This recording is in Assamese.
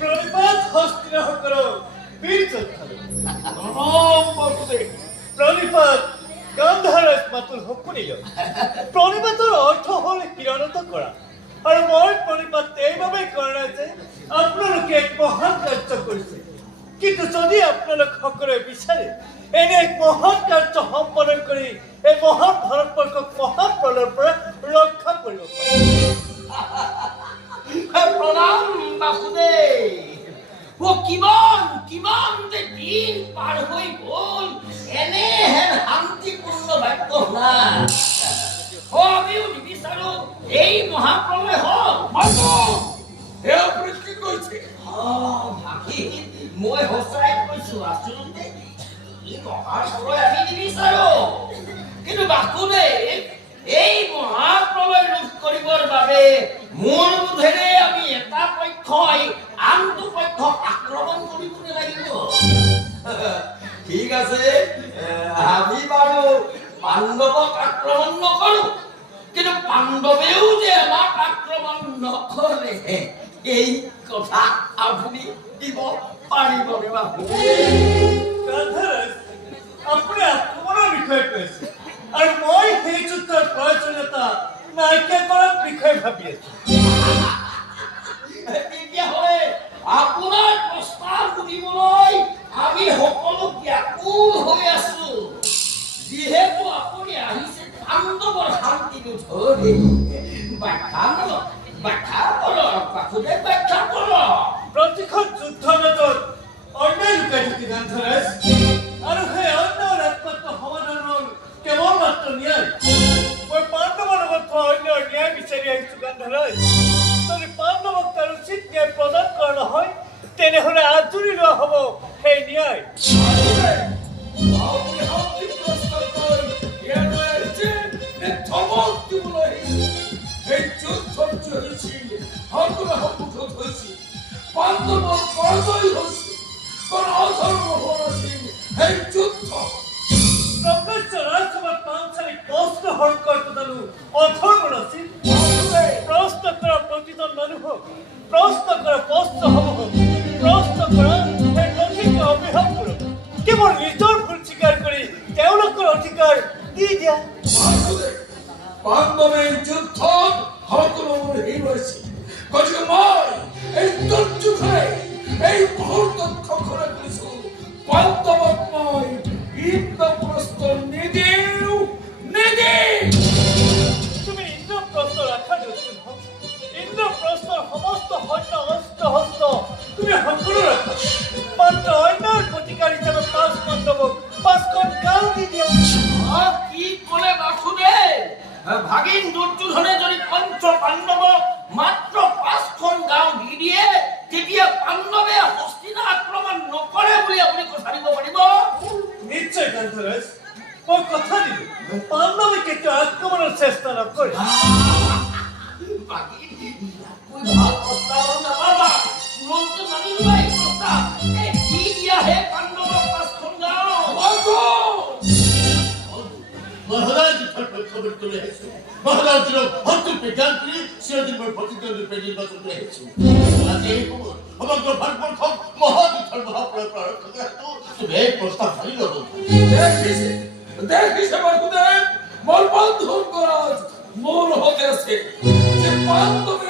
প্ৰণিপাত হস্তিনাহৰ বীৰ যোদ্ধা প্ৰণিপাত গান্ধাৰস মাতুল শুনিল প্ৰণিপাতৰ অৰ্থ হ'ল হিৰণত কৰা আৰু মই প্ৰণিপাত এইভাবে কৰা যে আপোনালোকে এক মহান কাৰ্য কৰিছে কিন্তু যদি আপোনালোক সকলোৱে বিচাৰে এনে এক মহান কাৰ্য সম্পাদন কৰি এই মহান ভাৰতবৰ্ষক মহান প্ৰলয়ৰ পৰা ৰক্ষা কৰিব পাৰে প্ৰণাম বাসুদেৱ ও কিমান যে দিন পাৰ হৈ গ'ল এনেহেন শান্তিপূৰ্ণ বাক্য শুনা আমিও নিবিচাৰো এই মহাপ্ৰলয় হওক কি কৈছে মই সঁচাই কৈছো আচলতে এই মহাপ্ৰলয় আমি নিবিচাৰো কিন্তু বাসুদেৱ এই মহাপ্ৰলয় ৰোধ কৰিবৰ বাবে মোৰ বোধেৰে আমি এটা পক্ষই আনটো পক্ষক আক্ৰমণ কৰিব লাগিব ঠিক আছে আমি বাৰু পাণ্ডৱক আক্ৰমণ নকৰো কিন্তু পাণ্ডৱেও যে আমাক আক্ৰমণ নকৰে এই কথা আপুনি দিব পাৰিবনে গান্ধাৰস আপুনি আক্ৰমণৰ বিষয়ে কৈছে আৰু মই সেই যুদ্ধৰ প্ৰয়োজনীয়তা নাইকিয়া কৰাৰ বিষয়ে ভাবি আছো তেতিয়াহ'লে আপোনাৰ প্ৰস্তাৱ শুনিবলৈ আমি সকলো ব্যাকুল হৈ আছো যিহেতু আপুনি আহিছে পাণ্ডৱৰ শান্তিটো ধৰি ব্যাখ্যা কৰক বাসুদেৱ ব্যাখ্যা কৰক প্ৰতিখন যুদ্ধৰ মাজত অন্যায় লুকাই থাকে গান্ধাৰস আৰু সেই অন্যায়ৰ একমাত্ৰ সমাধান হ'ল কেৱল মাত্ৰ ন্যায় মই পাণ্ডৱৰ লগত অন্যায়ৰ ন্যায় বিচাৰি আহিছো গান্ধাৰস যদি পাণ্ডৱক তাৰ উচিত ন্যায় প্ৰদান কৰা নহয় তেনেহ'লে আঁতৰি লোৱা হ'ব সেই ন্যায় পাণ্ডৱৰ পৰাজয় হৈছে কাৰণ অধৰ্ম হোৱা নাছিল সেই যুদ্ধ প্ৰকাশ্য ৰাজসভাত পাঞ্চালীক প্ৰশ্ন হৰণ জানো অধৰ্ম নাছিল প্ৰশ্ন কৰা প্ৰতিজন মানুহক প্ৰশ্ন কৰা প্ৰশ্ন সমূহক প্ৰশ্ন কৰা সেই নথিকে অভিশাপবোৰক কেৱল নিজৰ ভুল স্বীকাৰ কৰি তেওঁলোকৰ অধিকাৰ দি দিয়া পাণ্ডৱে যুদ্ধত সকলোবোৰ হেৰুৱাইছিল গতিকে মই এই দুৰ্যোধনে এই মুহূৰ্তত ঘোষণা কৰিছো পাণ্ডৱক মই ইন্দ্ৰপ্ৰস্থ নিদিওঁ তুমি ইন্দ্ৰপ্ৰস্থ ৰাখা দিয়কচোন ইন্দ্ৰপ্ৰস্থৰ সমস্ত সৈন্য অস্ত্ৰ হস্ত তুমি সকলো ৰাখা মাত্ৰ অন্যায়ৰ প্ৰতিকাৰ হিচাপে পাঁচ পাণ্ডৱক পাঁচখন গাঁও দি দিয়া কি ক'লে বাসুদেৱ ভাগিন দুৰ্যোধনে যদি পঞ্চ পাণ্ডৱক মাত্ৰ 5খন গাঁও দি দিয়ে তেতিয়া পাণ্ডৱে হস্তিনা আক্ৰমণ নকৰে বুলি আপুনি কথা দিব পাৰিব নিশ্চয় গান্ধাৰস মই কথা দিলো পাণ্ডৱে কেতিয়াও আক্ৰমণৰ চেষ্টা নকৰে ভাল প্ৰস্তাৱ নাপাবা তুৰন্ত মানি লোৱা এই প্ৰস্তাৱ দি দিয়াহে পাণ্ডৱক 5খন গাঁও মহারাজের খবর তুলে এসেছে মহারাজের হস্তক্ষেপ জ্ঞান করে চিরদিন প্রতিদ্বন্দ্বী নির্বাচন করে এসেছে এই খবর সমগ্র ভারতবর্ষ মহাযুদ্ধের মহাপ্রলয় রক্ষা করে তুমি এই প্রস্তাব ভালো লাগো দেখিস বাসুদেব মোর বন্ধু মহারাজ মোর হতে আছে যে পাণ্ডবে